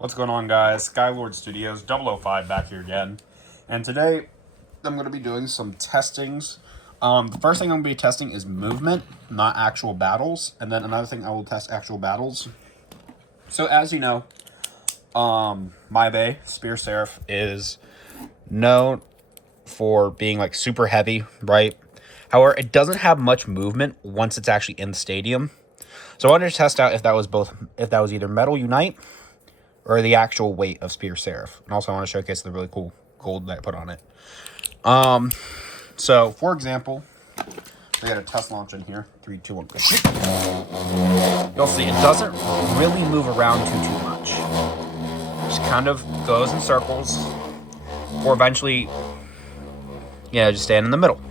What's going on, guys? Skylord Studios 005 back here again. And today, I'm going to be doing some testings. The first thing I'm going to be testing is movement, not actual battles. And then another thing, I will test actual battles. So, as you know, my bay, Spear Seraph, is known for being, like, super heavy, right? However, it doesn't have much movement once it's actually in the stadium. So, I wanted to test out if that was either Metal Unite or the actual weight of Spear Seraph. And also I want to showcase the really cool gold that I put on it. So, for example, we got a test launch in here. 3, 2, 1, go. You'll see it doesn't really move around too much. Just kind of goes in circles. Or eventually, just stand in the middle.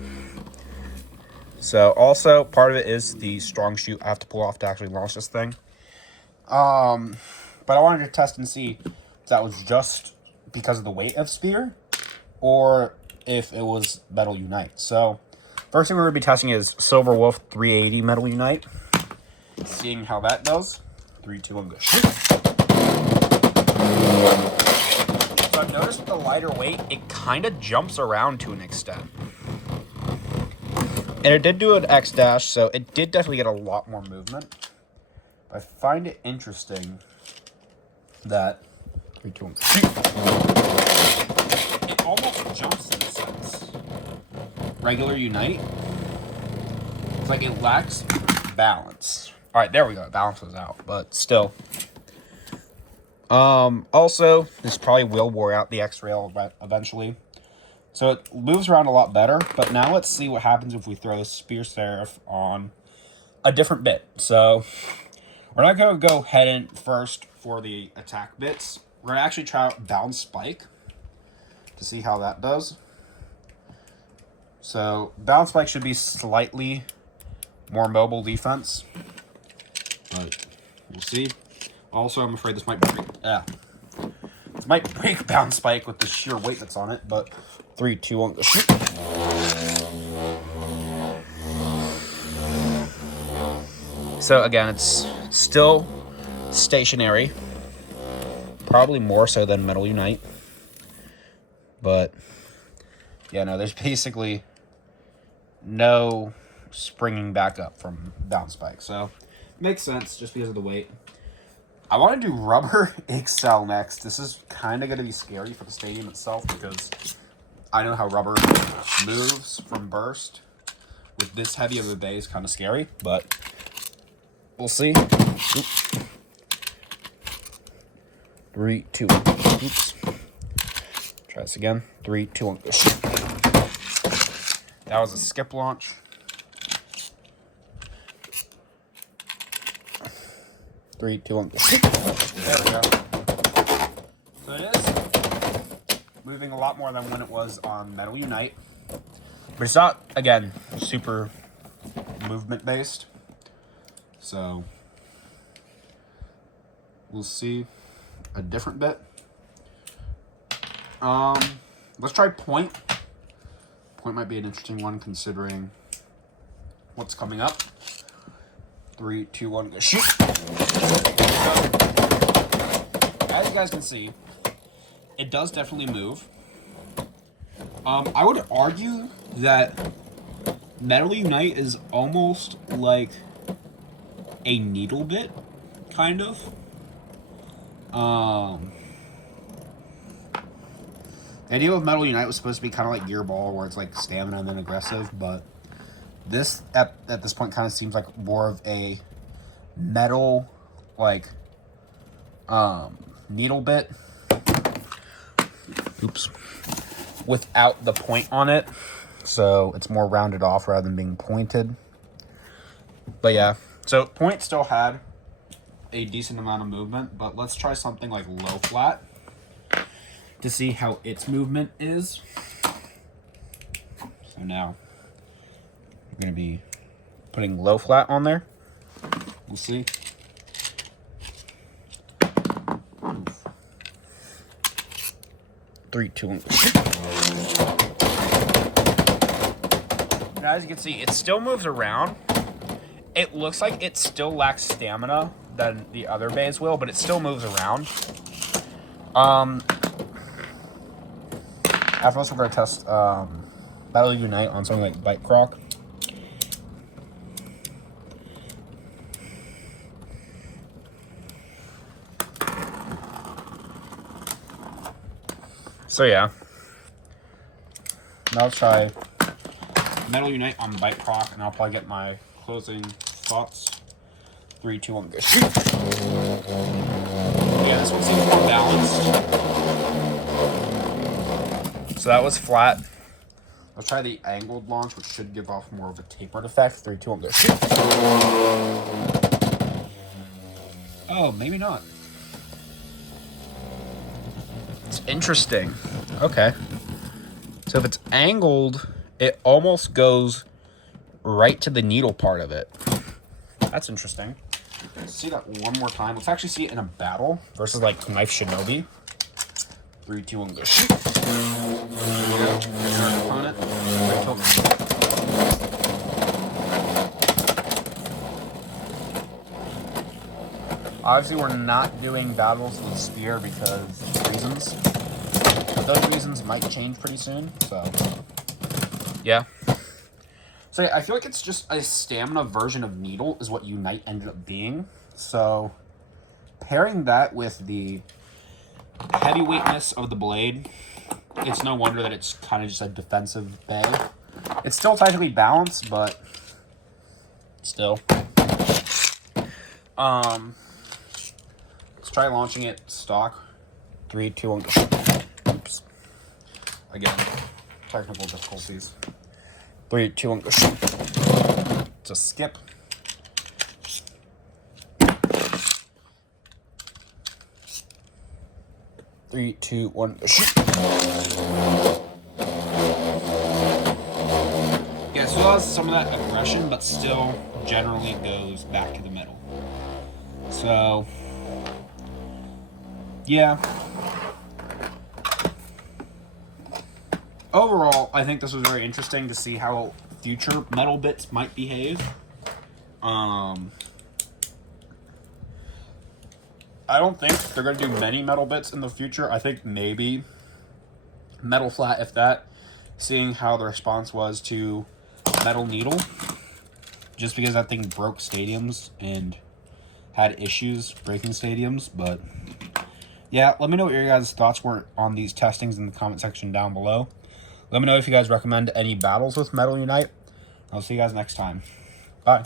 So, also, part of it is the strong shoot I have to pull off to actually launch this thing. But I wanted to test and see if that was just because of the weight of Spear or if it was Metal Unite. So, first thing we're going to be testing is Silver Wolf 380 Metal Unite. Seeing how that does. 3, 2, 1, go. Shoot! So I've noticed with the lighter weight, it kind of jumps around to an extent. And it did do an X dash, so it did definitely get a lot more movement. I find it interesting that 3, 2, 1. It almost jumps in a sense. Regular Unite. It's like it lacks balance. Alright, there we go. Balance was out, but still. Also, this probably will wear out the X-Rail eventually. So it moves around a lot better, but now let's see what happens if we throw Spear Seraph on a different bit. So we're not going to go head in first for the attack bits. We're going to actually try out Bound Spike to see how that does. So, Bound Spike should be slightly more mobile defense. But we'll see. Also, I'm afraid this might break. This might break Bound Spike with the sheer weight that's on it. But 3, 2, 1, go shoot. So again, it's still stationary, probably more so than Metal Unite, but yeah, no, there's basically no springing back up from Bound Spike, so makes sense just because of the weight. I want to do Rubber Excel next. This is kind of going to be scary for the stadium itself because I know how Rubber moves from burst. With this heavy of a bay is kind of scary, but we'll see. Oops. 3, 2, 1. Oops. Try this again. 3, 2, 1. That was a skip launch. 3, 2, 1. There we go. So it is moving a lot more than when it was on Metal Unite. But it's not, again, super movement based. So we'll see a different bit. Let's try Point. Point might be an interesting one considering what's coming up. 3, 2, 1, go shoot. As you guys can see, it does definitely move. I would argue that Metal Unite is almost like a needle bit, kind of. The idea of Metal Unite was supposed to be kind of like Gear Ball, where it's like stamina and then aggressive, but this, at this point, kind of seems like more of a metal, like, needle bit. Oops. Without the point on it. So it's more rounded off rather than being pointed. But yeah. So Point still had a decent amount of movement, but let's try something like Low Flat to see how its movement is. So now I'm going to be putting Low Flat on there. We'll see. Oof. 3, 2, 1. Now, as you can see, it still moves around. It looks like it still lacks stamina than the other bays will, but it still moves around. After this, we're going to test Battle Unite on something like Bite Croc. So yeah. Now let's try Metal Unite on Bite Croc, and I'll probably get my closing thoughts. 3, 2, 1, go shoot! Yeah, this one seems more balanced. So that was flat. Let's try the angled launch, which should give off more of a tapered effect. 3, 2, 1, go shoot! Oh, maybe not. It's interesting. Okay. So if it's angled, it almost goes right to the needle part of it. That's interesting. Let's see that one more time. Let's actually see it in a battle versus like Knife Shinobi. 3, 2, 1, go shoot. Opponent. Obviously, we're not doing battles with spear because of reasons. But those reasons might change pretty soon, so yeah. So yeah, I feel like it's just a stamina version of Needle is what Unite ended up being. So pairing that with the heavyweightness of the blade, it's no wonder that it's kind of just a defensive bay. It's still technically balanced, but still. Let's try launching it stock. 3, 2, 1, go. Oops. Again, technical difficulties. 3, 2, 1, go. Just skip. Three, 2, 1, go. Yeah, so that has some of that aggression, but still generally goes back to the middle. So, yeah. Overall, I think this was very interesting to see how future metal bits might behave. I don't think they're going to do many metal bits in the future. I think maybe Metal Flat, if that, seeing how the response was to Metal Needle. Just because that thing broke stadiums and had issues breaking stadiums. But yeah, let me know what your guys' thoughts were on these testings in the comment section down below. Let me know if you guys recommend any battles with Metal Unite. I'll see you guys next time. Bye.